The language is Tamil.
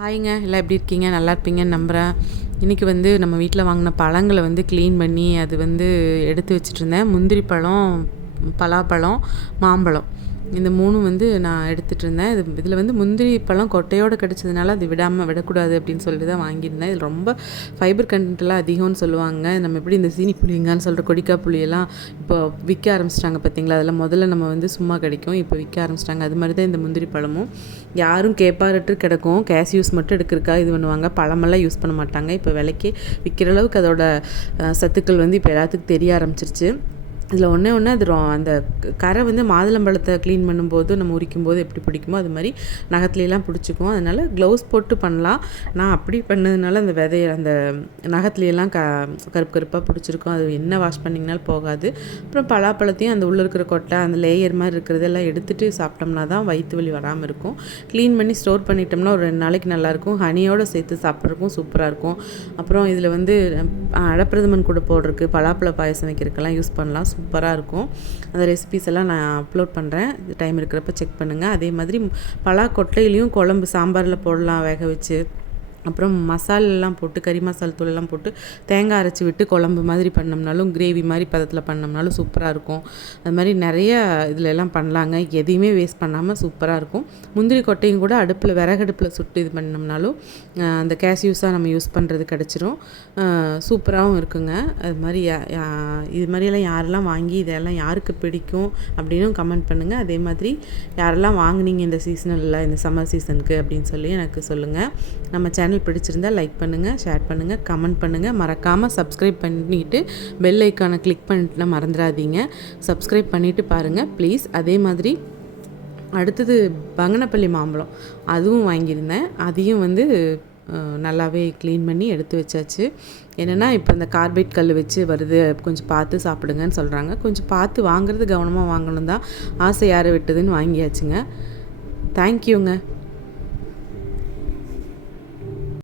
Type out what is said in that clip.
ஹாய்ங்க, எல்லாம் எப்படி இருக்கீங்க? நல்லா இருப்பீங்கன்னு நம்புகிறேன். இன்றைக்கி வந்து நம்ம வீட்டில் வாங்கின பழங்களை வந்து க்ளீன் பண்ணி அது வந்து எடுத்து வச்சுட்ருந்தேன். முந்திரி பழம், பலாப்பழம், மாம்பழம் இந்த 3ம் வந்து நான் எடுத்துகிட்ருந்தேன். இதில் வந்து முந்திரி பழம் கொட்டையோடு கிடச்சதுனால அது விடக்கூடாது அப்படின்னு சொல்லிட்டு தான் வாங்கியிருந்தேன். இதில் ரொம்ப ஃபைபர் கண்டென்ட்லாம் அதிகம்னு சொல்லுவாங்க. நம்ம எப்படி இந்த சீனி புளியங்கான்னு சொல்கிற கொடிக்காய் புளியெல்லாம் இப்போ விற்க ஆரம்பிச்சிட்டாங்க பார்த்தீங்களா? அதெல்லாம் முதல்ல நம்ம வந்து சும்மா கிடைக்கும், இப்போ விற்க ஆரம்பிச்சிட்டாங்க. அது மாதிரி தான் இந்த முந்திரி பழமும். யாரும் கேப்பாரட்டு கிடக்கும், கேஷ்யூஸ் மட்டும் எடுக்கிறக்கா இது பண்ணுவாங்க, பழமெல்லாம் யூஸ் பண்ண மாட்டாங்க. இப்போ விலைக்கு விற்கிற அளவுக்கு அதோட சத்துக்கள் வந்து இப்போ எல்லாத்துக்கும் தெரிய ஆரம்பிச்சிருச்சு. இதில் ஒன்று அது அந்த கரை வந்து மாதுளம்பழத்தை க்ளீன் பண்ணும்போது நம்ம உரிக்கும்போது எப்படி பிடிக்குமோ அது மாதிரி நகத்துலலாம் பிடிச்சிக்கும். அதனால் க்ளவுஸ் போட்டு பண்ணலாம். நான் அப்படி பண்ணதுனால அந்த விதைய அந்த நகத்துலையெல்லாம் கருப்பு கருப்பாக பிடிச்சிருக்கும். அது என்ன வாஷ் பண்ணிங்கனாலும் போகாது. அப்புறம் பலாப்பழத்தையும் அந்த உள்ளே இருக்கிற கொட்டை அந்த லேயர் மாதிரி இருக்கிறதெல்லாம் எடுத்துகிட்டு சாப்பிட்டோம்னா தான் வயிற்று வலி வராமல் இருக்கும். க்ளீன் பண்ணி ஸ்டோர் பண்ணிட்டோம்னா ஒரு 2 நாளைக்கு நல்லாயிருக்கும். ஹனியோடு சேர்த்து சாப்பிட்றதுக்கும் சூப்பராக இருக்கும். அப்புறம் இதில் வந்து அடப்பிரதமன் கூட போடுறதுக்கு பலாப்பழ பாயசம் வைக்கிறதுக்கெல்லாம் யூஸ் பண்ணலாம். சூப்பராக இருக்கும். அந்த ரெசிபிஸ் எல்லாம் நான் அப்லோட் பண்ணுறேன், டைம் இருக்கிறப்ப செக் பண்ணுங்கள். அதே மாதிரி பலா கொட்டையிலையும் குழம்பு சாம்பாரில் போடலாம் வேக வச்சு. அப்புறம் மசாலெல்லாம் போட்டு கறி மசால் தூளெல்லாம் போட்டு தேங்காய் அரைச்சி விட்டு குழம்பு மாதிரி பண்ணோம்னாலும் கிரேவி மாதிரி பதத்தில் பண்ணோம்னாலும் சூப்பராக இருக்கும். அது மாதிரி நிறைய இதில் எல்லாம் பண்ணலாங்க. எதையுமே வேஸ்ட் பண்ணாமல் சூப்பராக இருக்கும். முந்திரி கொட்டையும் கூட விறகடுப்பில் சுட்டு இது பண்ணோம்னாலும் அந்த கேஷ்யூஸாக நம்ம யூஸ் பண்ணுறது கிடச்சிரும். சூப்பராகவும் இருக்குங்க. அது மாதிரி இது மாதிரியெல்லாம் யாரெல்லாம் வாங்கி இதெல்லாம் யாருக்கு பிடிக்கும் அப்படின்னு கமெண்ட் பண்ணுங்கள். அதே மாதிரி யாரெல்லாம் வாங்குனீங்க இந்த சீசனில், இந்த சம்மர் சீசனுக்கு அப்படின்னு சொல்லி எனக்கு சொல்லுங்கள். நம்ம சேனல் பிடிச்சிருந்தால் லைக் பண்ணுங்கள், ஷேர் பண்ணுங்கள், கமெண்ட் பண்ணுங்கள். மறக்காமல் சப்ஸ்கிரைப் பண்ணிவிட்டு பெல் ஐக்கானை கிளிக் பண்ணிட்டு மறந்துடாதீங்க. சப்ஸ்கிரைப் பண்ணிவிட்டு பாருங்கள் ப்ளீஸ். அதே மாதிரி அடுத்தது பங்கனப்பள்ளி மாம்பழம் அதுவும் வாங்கியிருந்தேன். அதையும் வந்து நல்லாவே க்ளீன் பண்ணி எடுத்து வச்சாச்சு. என்னென்னா இப்போ இந்த கார்பைட் கல் வச்சு வருது, கொஞ்சம் பார்த்து சாப்பிடுங்கன்னு சொல்கிறாங்க. கொஞ்சம் பார்த்து வாங்குறது கவனமாக வாங்கணும் தான். ஆசை யாரை விட்டுதுன்னு வாங்கியாச்சுங்க. தேங்க்யூங்க.